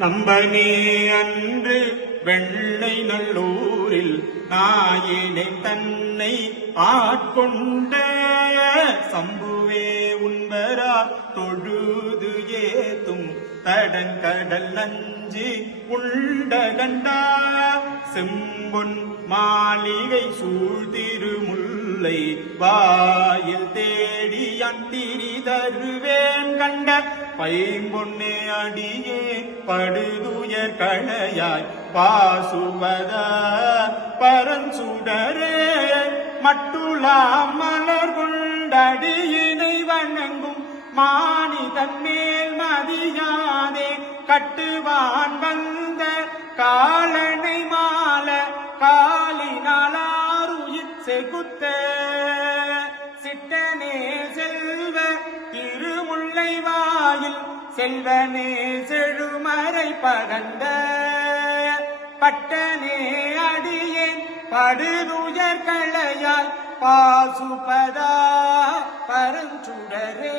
நம்பனே அன்று வெள்ளை நல்லூரில் நாயினை தன்னை ஆட்கொண்ட சம்புவே உன்பரா தொழுது ஏத்தும் தடங்கடல் நஞ்சு உண்டகண்டா செம்பொன் மாளிகை சூழ்திருமுல்லை வாயில் தேடியான் திரி தருவேன் கண்ட பைம்பொன்னே அடியே படுதுயர் களையாய் பாசுவதா பரஞ்சுடரே மட்டுலாம் மலர் கொண்டடியினை வணங்கும் மானிதன் மேல் மதியாதே கட்டுவான் வந்த காலனை மால காலினாலாருயிர் செகுத்த சிட்டனே செல்வ திருமுல்லை வாயில் செல்வனே செழுமறை பகந்த பட்டனே அடியேன் படுதுயர் களையாய் பாசுபதா பரஞ்சுடரே.